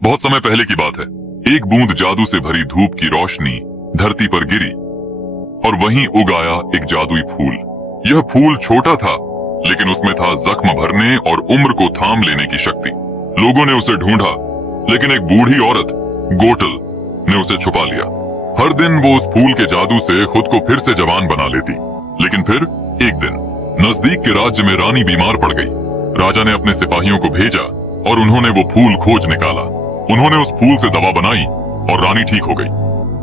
बहुत समय पहले की बात है। एक बूंद जादू से भरी धूप की रोशनी धरती पर गिरी और वहीं उग आया एक जादुई फूल। यह फूल छोटा था, लेकिन उसमें था जख्म भरने और उम्र को थाम लेने की शक्ति। लोगों ने उसे ढूंढा, लेकिन एक बूढ़ी औरत गोटल ने उसे छुपा लिया। हर दिन वो उस फूल के जादू से खुद को फिर से जवान बना लेती, लेकिन फिर एक दिन नजदीक के राज्य में रानी बीमार पड़ गई। राजा ने अपने सिपाहियों को भेजा और उन्होंने वो फूल खोज निकाला। उन्होंने उस फूल से दवा बनाई और रानी ठीक हो गई।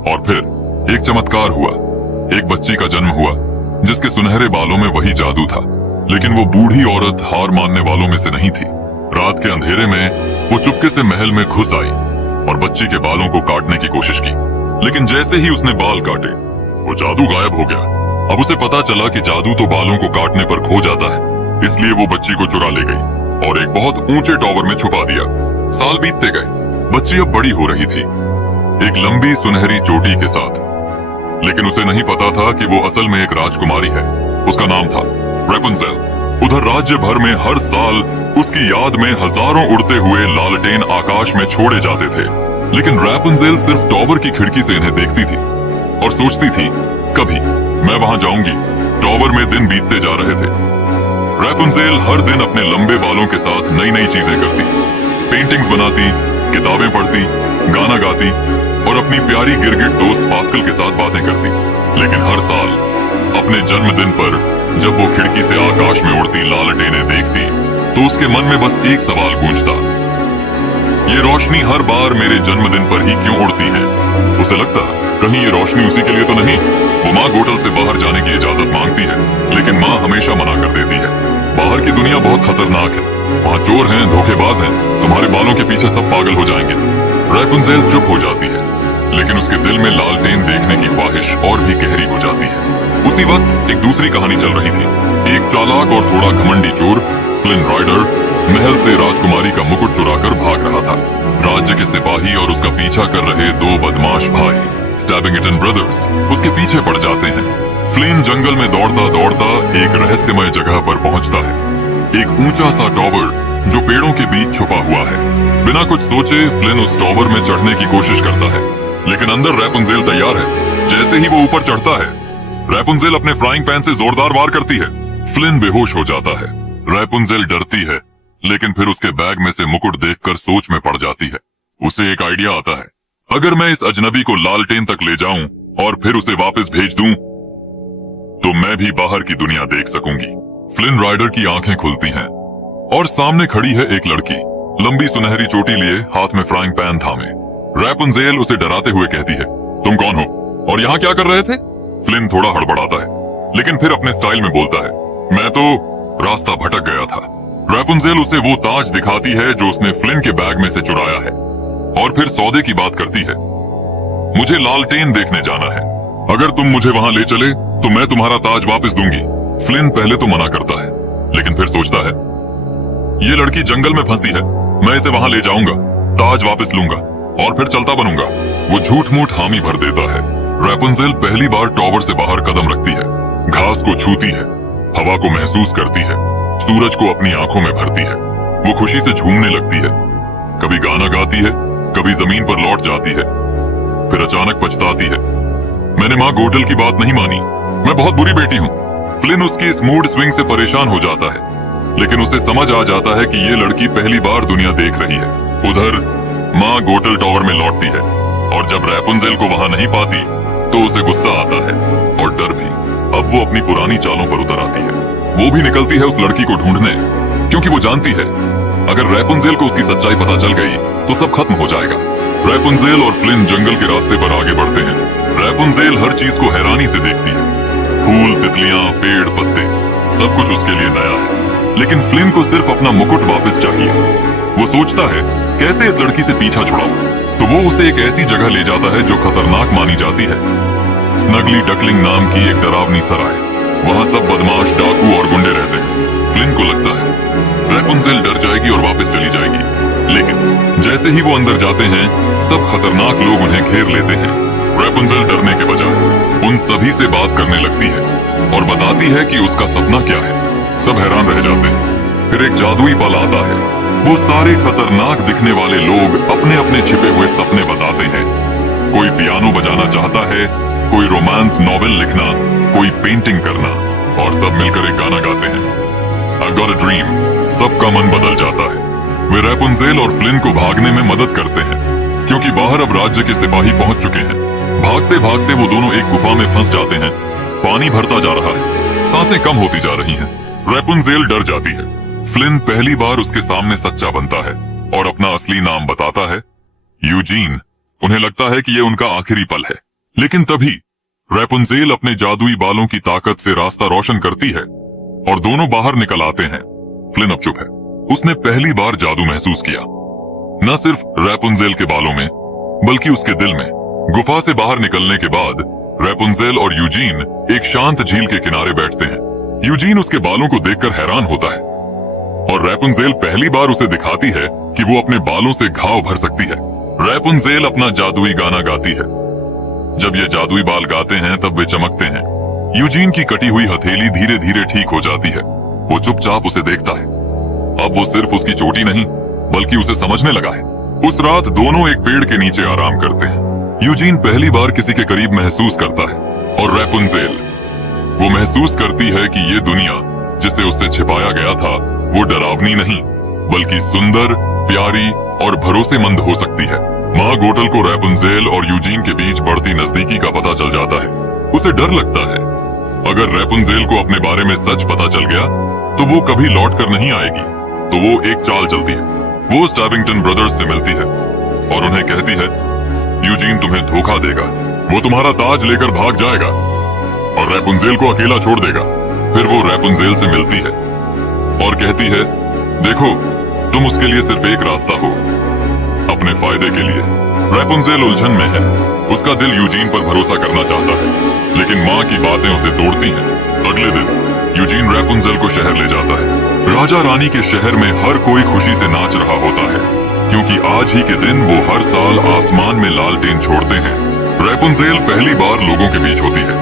और फिर एक चमत्कार हुआ। एक बच्ची का जन्म हुआ जिसके सुनहरे बालों में वही जादू था। लेकिन वो बूढ़ी औरत हार मानने वालों में से नहीं थी। रात के अंधेरे में वो चुपके से महल में घुस आई और बच्ची के बालों को काटने की कोशिश की। लेकिन जैसे ही उसने बाल काटे, वो जादू गायब हो गया। अब उसे पता चला कि जादू तो बालों को काटने पर खो जाता है, इसलिए वो बच्ची को चुरा ले गई और एक बहुत ऊंचे टॉवर में छुपा दिया। साल बीतते गए। बच्ची अब बड़ी हो रही थी, एक लंबी सुनहरी चोटी के साथ। लेकिन उसे नहीं पता था कि वो असल में एक राजकुमारी है। उसका नाम था रैपुंज़ेल। उधर राज्य भर में हर साल उसकी याद में हजारों उड़ते हुए लालटेन आकाश में छोड़े जाते थे। लेकिन रैपुंज़ेल सिर्फ टॉवर की खिड़की से इन्हें देखती थी और सोचती थी, कभी मैं वहां जाऊंगी। टॉवर में दिन बीतते जा रहे थे। रैपुंज़ेल हर दिन अपने लंबे बालों के साथ नई नई चीजें करती, पेंटिंग्स बनाती, किताबें पढ़ती, गाना गाती और अपनी प्यारी गिरगिट दोस्त पास्कल के साथ बातें करती। लेकिन हर साल अपने जन्मदिन पर जब वो खिड़की से आकाश में उड़ती लालटेनें देखती, तो उसके मन में बस एक सवाल गूंजता, ये रोशनी हर बार मेरे जन्मदिन पर ही क्यों उड़ती है? उसे लगता, कहीं ये रोशनी उसी के लिए तो नहीं। वो माँ गोटल से बाहर जाने की इजाजत मांगती है, लेकिन माँ हमेशा मना कर देती है। बाहर की दुनिया बहुत खतरनाक है, वहाँ चोर हैं, धोखेबाज हैं, तुम्हारे बालों के पीछे सब पागल हो जाएंगे। रैपुंज़ेल चुप हो जाती है, लेकिन उसके दिल में लालटेन देखने की ख्वाहिश और भी गहरी हो जाती है। उसी वक्त एक दूसरी कहानी चल रही थी। एक चालाक और थोड़ा घमंडी चोर फ्लिन राइडर महल से राजकुमारी का मुकुट चुराकर भाग रहा था। राज्य के सिपाही और उसका पीछा कर रहे दो बदमाश भाई स्टैबिंगटन ब्रदर्स उसके पीछे पड़ जाते हैं। फ्लिन जंगल में दौड़ता दौड़ता एक रहस्यमय जगह पर पहुंचता है, एक ऊंचा सा टॉवर जो पेड़ों के बीच छुपा हुआ है। बिना कुछ सोचे फ्लिन उस टॉवर में चढ़ने की कोशिश करता है, लेकिन अंदर रैपुंज़ेल तैयार है। जैसे ही वो ऊपर चढ़ता है, रैपुंज़ेल अपने फ्राइंग पैन से जोरदार वार करती है। फ्लिन बेहोश हो जाता है। रैपुंज़ेल डरती है, लेकिन फिर उसके बैग में से मुकुट देखकर सोच में पड़ जाती है। उसे एक आइडिया आता है, अगर मैं इस अजनबी को लालटेन तक ले जाऊं और फिर उसे वापस भेज दूं, तो मैं भी बाहर की दुनिया देख सकूंगी। फ्लिन राइडर की आंखें खुलती हैं और सामने खड़ी है एक लड़की, लंबी सुनहरी चोटी लिए, हाथ में फ्राइंग पैन थामे। रैपुंज़ेल उसे डराते हुए कहती है, तुम कौन हो और यहाँ क्या कर रहे थे? फ्लिन थोड़ा हड़बड़ाता है, लेकिन फिर अपने स्टाइल में बोलता है, मैं तो रास्ता भटक गया था। रैपुंज़ेल उसे वो ताज दिखाती है जो उसने फ्लिन के बैग में से चुराया है और फिर सौदे की बात करती है, मुझे लालटेन देखने जाना है, अगर तुम मुझे वहां ले चले तो मैं तुम्हारा ताज वापस दूंगी। फ्लिन पहले तो मना करता है, लेकिन फिर सोचता है, ये लड़की जंगल में फंसी है, मैं इसे वहां ले जाऊंगा, ताज वापस लूंगा और फिर चलता बनूंगा। वो झूठ मूठ हामी भर देता है। रैपुंज़ेल पहली बार टॉवर से बाहर कदम रखती है, घास को छूती है, हवा को महसूस करती है, सूरज को अपनी आंखों में भरती है। वो खुशी से झूमने लगती है, कभी गाना गाती है, कभी जमीन पर लौट जाती है, फिर अचानक पछताती है, मैंने माँ गोटल की बात नहीं मानी, मैं बहुत बुरी बेटी हूँ। फ्लिन उसकी इस मूड स्विंग से परेशान हो जाता है, लेकिन उसे समझ आ जाता है कि ये लड़की पहली बार दुनिया देख रही है। उधर माँ गोटल टॉवर में लौटती है और जब रैपुंज़ेल को वहां नहीं पाती तो उसे गुस्सा आता है और डर भी। अब वो अपनी पुरानी चालों पर उतर आती है। वो भी निकलती है उस लड़की को ढूंढने, क्योंकि वो जानती है अगर रैपुंज़ेल को उसकी सच्चाई पता चल गई तो सब खत्म हो जाएगा। रैपुंज़ेल और फ्लिन जंगल के रास्ते पर आगे बढ़ते हैं। रैपुंज़ेल हर चीज को हैरानी से देखती है, फूल, तितलियां, पेड़, पत्ते, सब कुछ उसके लिए नया है। लेकिन फ्लिन को सिर्फ अपना मुकुट वापस चाहिए। वो सोचता है, कैसे इस लड़की से पीछा छुड़ाऊं? तो वो उसे एक ऐसी जगह ले जाता है जो खतरनाक मानी जाती है, स्नगली डकलिंग नाम की एक डरावनी सराय। वहाँ सब बदमाश, डाकू और गुंडे रहते हैं। फ्लिन को लगता है रैपुंज़ेल डर जाएगी और वापस चली जाएगी, लेकिन जैसे ही वो अंदर जाते हैं, सब खतरनाक लोग उन्हें घेर लेते हैं। रैपुंज़ेल डरने के बजाय उन सभी से बात करने लगती है और बताती है कि उसका सपना क्या है। सब हैरान रह जाते हैं। फिर एक जादुई पल आता है। वो सारे खतरनाक दिखने वाले लोग अपने अपने छिपे हुए सपने बताते हैं। कोई पियानो बजाना चाहता है, कोई रोमांस नॉवेल लिखना, कोई पेंटिंग करना, और सब मिलकर एक गाना गाते हैं, I've got a dream। सबका मन बदल जाता है। वे रैपुंजेल और फ्लिन को भागने में मदद करते हैं, क्योंकि बाहर अब राज्य के सिपाही पहुंच चुके हैं। भागते भागते वो दोनों एक गुफा में फंस जाते हैं। पानी भरता जा रहा है, सांसें कम होती जा रही हैं। रैपुंजेल डर जाती है। फ्लिन पहली बार उसके सामने सच्चा बनता है और अपना असली नाम बताता है, यूजीन। उन्हें लगता है कि ये उनका आखिरी पल है, लेकिन तभी रैपुंजेल अपने जादुई बालों की ताकत से रास्ता रोशन करती है और दोनों बाहर निकल आते हैं। फ्लिन अब चुप है। उसने पहली बार जादू महसूस किया, न सिर्फ रैपुंजेल के बालों में, बल्कि उसके दिल में। गुफा से बाहर निकलने के बाद रैपुंजेल और यूजीन एक शांत झील के किनारे बैठते हैं। यूजीन उसके बालों को देखकर हैरान होता है और रैपुंजेल पहली बार उसे दिखाती है कि वो अपने बालों से घाव भर सकती है। रैपुंजेल अपना जादुई गाना गाती है। जब ये जादुई बाल गाते हैं तब वे चमकते हैं। यूजीन की कटी हुई हथेली धीरे धीरे ठीक हो जाती है। वो चुपचाप उसे देखता है। अब वो सिर्फ उसकी चोटी नहीं, बल्कि उसे समझने लगा है। उस रात दोनों एक पेड़ के नीचे आराम करते हैं। यूजीन पहली बार किसी के करीब महसूस करता है, और रैपुंजेल वो महसूस करती है कि ये दुनिया जिसे उससे छिपाया गया था वो डरावनी नहीं, बल्कि सुंदर, प्यारी और भरोसेमंद हो सकती है। माँ गोटल को रैपुंजेल और यूजीन के बीच बढ़ती नजदीकी का पता चल जाता है। उसे डर लगता है, अगर रैपुंजेल को अपने बारे में सच पता चल गया तो वो कभी लौट कर नहीं आएगी। तो वो एक चाल चलती है। वो स्टैबिंगटन ब्रदर्स से मिलती है और उन्हें कहती है, यूजीन तुम्हें धोखा देगा, वो तुम्हारा ताज लेकर भाग जाएगा और रैपुंजेल को अकेला छोड़ देगा। फिर वो रैपुंजेल से मिलती है और कहती है, देखो तुम उसके लिए सिर्फ एक रास्ता हो, अपने फायदे के लिए। रैपुंजेल उलझन में है। उसका दिल यूजीन पर भरोसा करना चाहता है, लेकिन माँ की बातें उसे तोड़ती हैं। अगले दिन यूजीन रैपुंजेल को शहर ले जाता है। राजा रानी के शहर में हर कोई खुशी से नाच रहा होता है, क्योंकि आज ही के दिन वो हर साल आसमान में लालटेन छोड़ते हैं। रैपुंजेल पहली बार लोगों के बीच होती है,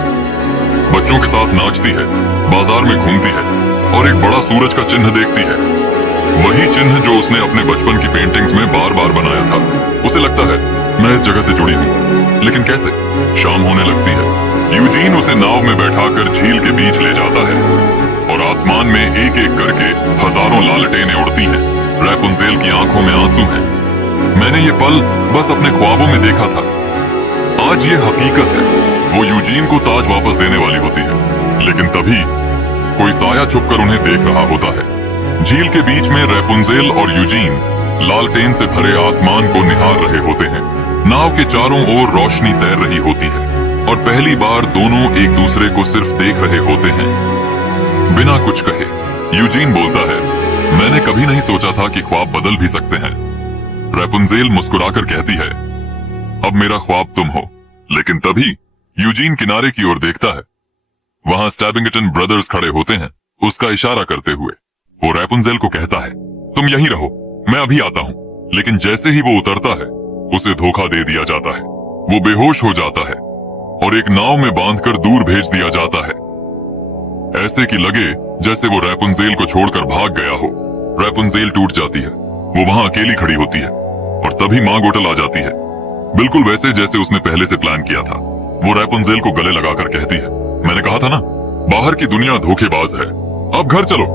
बच्चों के साथ नाचती है, बाजार में घूमती है और एक बड़ा सूरज का चिन्ह देखती है। वही चिन्ह जो उसने अपने बचपन की पेंटिंग्स में बार बार बनाया था। उसे लगता है, मैं इस जगह से जुड़ी हूँ, लेकिन कैसे? शाम होने लगती है। यूजीन उसे नाव में बैठाकर झील के बीच ले जाता है और आसमान में एक एक करके हजारों लालटेनें उड़ती हैं। रैपुंजेल की आंखों में आंसू हैं। मैंने ये पल बस अपने ख्वाबों में देखा था, आज ये हकीकत है। वो यूजीन को ताज वापस देने वाली होती है, लेकिन तभी कोई साया छुपकर उन्हें देख रहा होता है। झील के बीच में रैपुंजेल और यूजीन लालटेन से भरे आसमान को निहार रहे होते हैं। नाव के चारों ओर रोशनी तैर रही होती है और पहली बार दोनों एक दूसरे को सिर्फ देख रहे होते हैं, बिना कुछ कहे। यूजीन बोलता है, मैंने कभी नहीं सोचा था कि ख्वाब बदल भी सकते हैं। रैपुंजेल मुस्कुराकर कहती है, अब मेरा ख्वाब तुम हो। लेकिन तभी यूजीन किनारे की ओर देखता है। वहां स्टैबिंगटन ब्रदर्स खड़े होते हैं, उसका इशारा करते हुए। वो रैपुंजेल को कहता है, तुम यहीं रहो, मैं अभी आता हूं। लेकिन जैसे ही वो उतरता है, उसे धोखा दे दिया जाता है। वो बेहोश हो जाता है और एक नाव में बांधकर दूर भेज दिया जाता है, ऐसे कि लगे जैसे वो रैपुंजेल को छोड़कर भाग गया हो। रैपुंजेल टूट जाती है। वो वहां अकेली खड़ी होती है और तभी माँ गोटल आ जाती है, बिल्कुल वैसे जैसे उसने पहले से प्लान किया था। वो रैपुंजेल को गले लगाकर कहती है, मैंने कहा था ना, बाहर की दुनिया धोखेबाज है, अब घर चलो।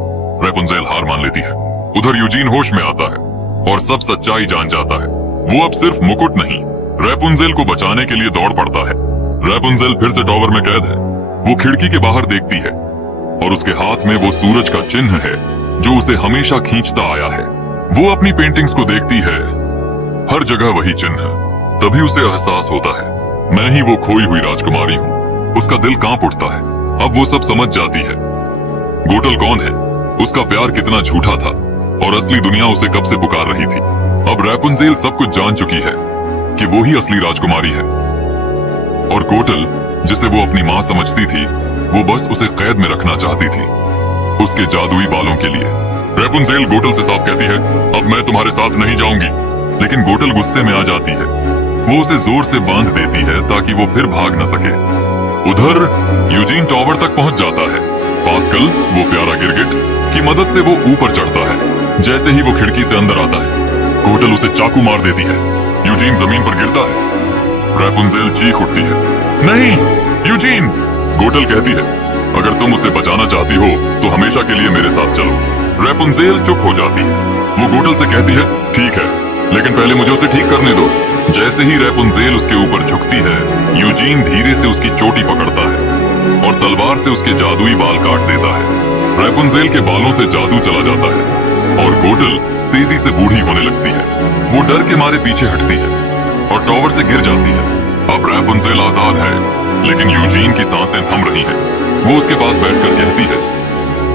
रैपुंजेल हार मान लेती है। उधर यूजीन होश में आता है और सब सच्चाई जान जाता है। वो अब सिर्फ मुकुट नहीं, रैपुंजेल को बचाने के लिए दौड़ पड़ता है। रैपुंजेल फिर से टॉवर में कैद है। वो खिड़की के बाहर देखती है और उसके हाथ में वो सूरज का चिन्ह है जो उसे हमेशा खींचता आया है। वो अपनी पेंटिंग्स को देखती है, हर जगह वही चिन्ह। तभी उसे एहसास होता है, मैं ही वो खोई हुई राजकुमारी हूँ। उसका दिल कांप उठता है। अब वो सब समझ जाती है, गोटल कौन है, उसका प्यार कितना झूठा था और असली दुनिया उसे कब से पुकार रही थी। अब रैपुंजेल सब कुछ जान चुकी है कि वो ही असली राजकुमारी है, और गोटल जिसे वो अपनी माँ समझती थी, वो बस उसे कैद में रखना चाहती थी, उसके जादुई बालों के लिए। रैपुंजेल गोटल से साफ कहती है, अब मैं तुम्हारे साथ नहीं जाऊंगी। लेकिन गोटल गुस्से में आ जाती है। वो उसे जोर से बांध देती है ताकि वो फिर भाग न सके। उधर यूजीन टॉवर तक पहुंच जाता है। पास्कल, वो प्यारा गिरगिट की मदद से वो ऊपर चढ़ता है। जैसे ही वो खिड़की से अंदर आता है, गोटल उसे चाकू मार देती है। यूजीन जमीन पर गिरता है। रैपुंजेल चीख उठती है, नहीं यूजीन। गोटल कहती है, अगर तुम उसे बचाना चाहती हो तो हमेशा के लिए मेरे साथ चलो। रैपुंजेल चुप हो जाती है। वो गोटल से कहती है, ठीक है, लेकिन पहले मुझे उसे ठीक करने दो। जैसे ही रैपुंजेल उसके ऊपर झुकती है, यूजीन धीरे से उसकी चोटी पकड़ता है और तलवार से उसके जादुई बाल काट देता है। रैपुंजेल के बालों से जादू चला जाता है और गोटल तेजी से बूढ़ी होने लगती है। वो डर के मारे पीछे हटती है और टॉवर से गिर जाती है। अब रैपुंजेल आजाद है, लेकिन यूजीन की सांसें थम रही हैं। वो उसके पास बैठकर कहती है,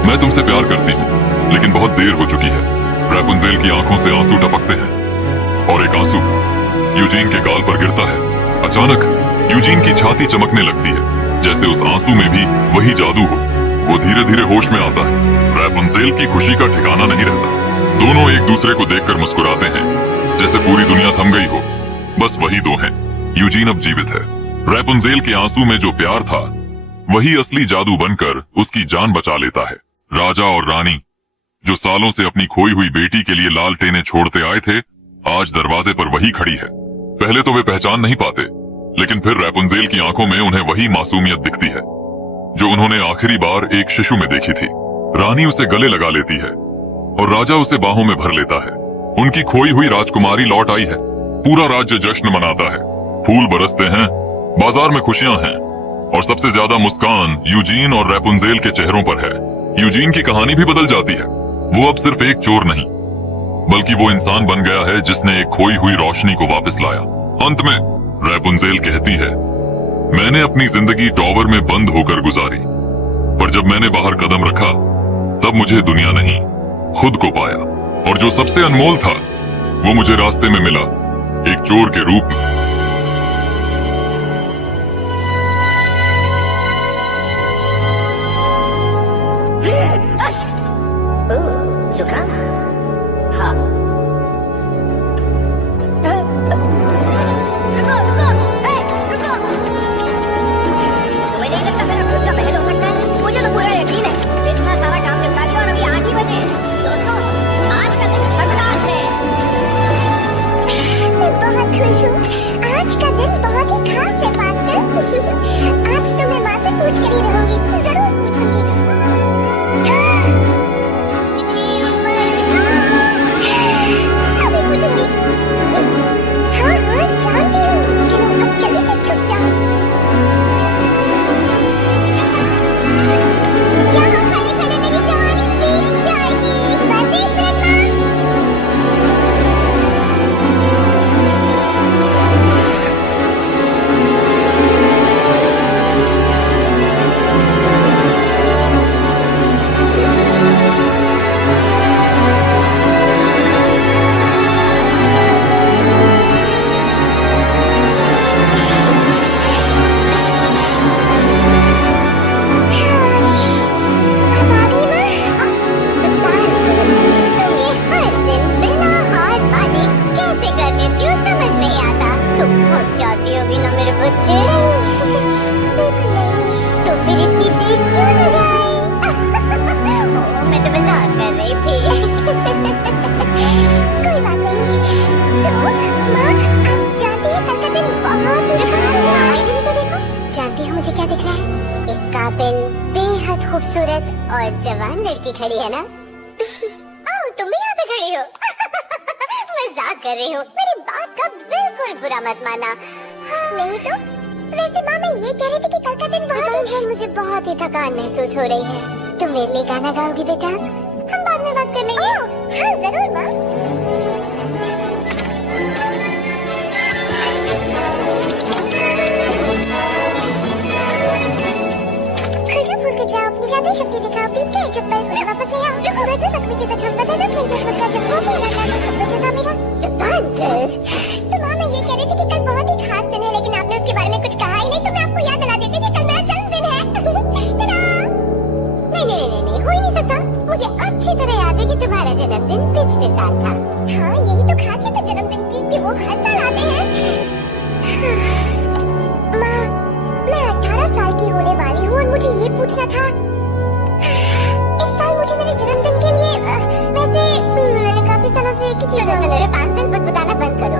मैं तुमसे प्यार करती हूँ, लेकिन बहुत देर हो चुकी है। रैपुंजेल की आंखों से आंसू टपकते हैं और एक आंसू यूजीन के गाल पर गिरता है। अचानक यूजीन की छाती चमकने लगती है, जैसे उस आंसू में भी वही जादू हो। वो धीरे धीरे होश में आता है। रैपुंजेल की खुशी का ठिकाना नहीं रहता। दोनों एक दूसरे को देखकर मुस्कुराते हैं, जैसे पूरी दुनिया थम गई हो। बस वही दो हैं। यूजीन अब जीवित है। रैपुंजेल के आंसू में जो प्यार था, वही असली जादू बनकर उसकी जान बचा लेता है। राजा और रानी, जो सालों से अपनी खोई हुई बेटी के लिए लालटेनें छोड़ते आए थे, आज दरवाजे पर वही खड़ी है। पहले तो वे पहचान नहीं पाते, लेकिन फिर रैपुंजेल की आंखों में उन्हें वही मासूमियत दिखती है जो उन्होंने आखिरी बार एक शिशु में देखी थी। रानी उसे गले लगा लेती है और राजा उसे बाहों में भर लेता है। उनकी खोई हुई राजकुमारी लौट आई है। पूरा राज्य जश्न मनाता है। फूल बरसते हैं, बाजार में खुशियां हैं और सबसे ज्यादा मुस्कान यूजीन और रैपुंजेल के चेहरों पर है। यूजीन की कहानी भी बदल जाती है। वो अब सिर्फ एक चोर नहीं, बल्कि वो इंसान बन गया है जिसने एक खोई हुई रोशनी को वापस लाया। अंत में रैपुंजेल कहती है, मैंने अपनी जिंदगी टॉवर में बंद होकर गुजारी, पर जब मैंने बाहर कदम रखा तब मुझे दुनिया नहीं, खुद को पाया। और जो सबसे अनमोल था वो मुझे रास्ते में मिला, एक चोर के रूप में। जुकाम? हाँ। रुको! तुम्हें नहीं लगता मेरा खुद का महल हो सकता है? मुझे तो पूरा यकीन है। इतना सारा काम निपटा लिया और अभी 8 ही बजे। दोस्तों, आज का दिन झकास है। मैं बहुत खुश हूँ। आज का दिन बहुत ही खास है पास्टर। आज तो मैं माँ से पूछ कर ही रहूंगी, जरूर पूछूंगी। अभी पूछूंगी। हाँ हाँ जानती हूँ। चलो अब जल्दी से छुप जाओ। यहाँ खड़े खड़े मेरी जवानी बीत जाएगी। बस 1 मिनट माँ। खूबसूरत और जवान लड़की खड़ी है ना? आओ, तुम भी यहाँ पे खड़ी हो। मजाक कर रही हो। मेरी बात का बिल्कुल बुरा मत माना। नहीं तो वैसे माँ, मैं ये कह रही थी कि कल का दिन बहुत मुझे बहुत ही थकान महसूस हो रही है। तुम मेरे लिए गाना गाओगी बेटा? हम बाद में बात कर लेंगे। हाँ जरूर माँ। जाओ, अपनी जादुई शक्ति दिखाओ, पीते हैं चप्पल वापस ले आओ। बदल सकते के साथ हम बदल दो खेल बस का जब हो गया ना सब तो जगह मेरा बंदर। तो माँ, मैं ये कह रही थी कि कल बहुत ही खास दिन है, लेकिन आपने उसके बारे में कुछ कहा ही नहीं, तो मैं आपको याद दिला देती कि कल मेरा जन्मदिन है। नहीं, हो ही नहीं सकता। मुझे अच्छी तरह याद है कि तुम्हारा जन्मदिन पिछले साल था। हाँ, यही तो खासियत है जन्मदिन की कि वो हर साल आते हैं। माँ, मैं 18 साल की होने वाली हूँ और मुझे ये पूछना था, इस साल मुझे मेरे जन्मदिन के लिए वैसे सुनो सुनो, रैपुंजल बुदबुदाना बंद करो।